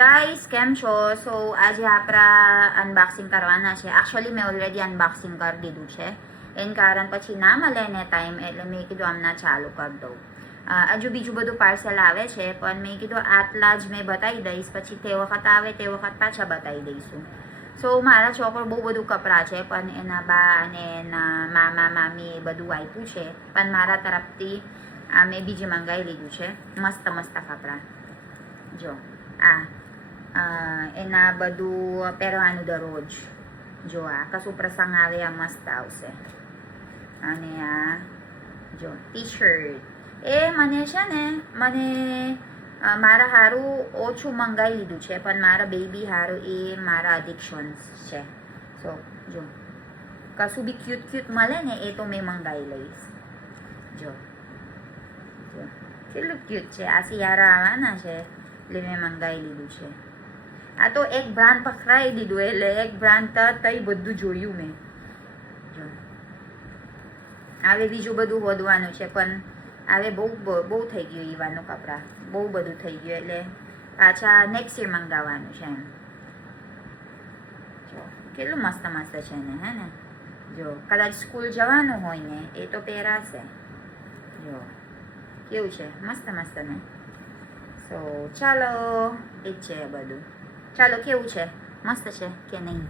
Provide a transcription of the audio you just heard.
Guys કેમ છો? સો આજે આપણા અનબોક્સિંગ કરવાના છે. એકચ્યુઅલી મેં ઓલરેડી અનબોક્સિંગ કરી દીધું છે. એન કારણ પછી ના મળે ને ટાઈમ, એટલે મેં કીધું હમણાં ચાલુ કરી દઉં. હજુ બીજું બધું પાર્સલ આવે છે, પણ મેં કીધું આટલા જ મેં બતાવી દઈશ, પછી તે વખત આવે તે વખત પાછા બતાવી દઈશું. સો મારા છોકરો બહુ બધું કપડાં છે, પણ એના બા અને એના મામા મામી એ બધું આપ્યું છે. પણ મારા તરફથી આ મેં બીજે મંગાવી લીધું છે. મસ્ત મસ્ત કપડાં જો એના બધું પહેરવાનું દરરોજ. જો આ કશું પ્રસંગ આવે આ મસ્ત આવશે. અને આ જો ટી શર્ટ એ મને છે ને મારા હારું ઓછું મંગાવી લીધું છે, પણ મારા બેબી હારું એ મારા અડિક્શન્સ છે. સો જો કશું બી ક્યુટ ક્યુટ મળે ને એ તો મેં મંગાવી લઈશ. જો જો કેટલું ક્યુટ છે. આ શિયાળા આવવાના છે એટલે મેં મંગાવી લીધું છે. આ તો એક બ્રાન્ડ પકડાવી દીધું, એટલે એક બ્રાન્ડ તઈ બધું જોયું મેં. જો હવે બીજું બધું હોદવાનું છે, પણ હવે બહુ થઈ ગયું ઈવાનું કપડાં, બહુ બધું થઈ ગયું, એટલે પાછા નેક્સ્ટ યર મંગાવવાનું છે એમ. જો કેટલું મસ્ત મસ્ત છે ને, હે ને? જો કદાચ સ્કૂલ જવાનું હોય ને એ તો પહેરાશે. જો કેવું છે, મસ્ત મસ્ત ને. સો ચાલો, એ જ છે બધું. ચાલો, કેવું છે, મસ્ત છે કે નહીં?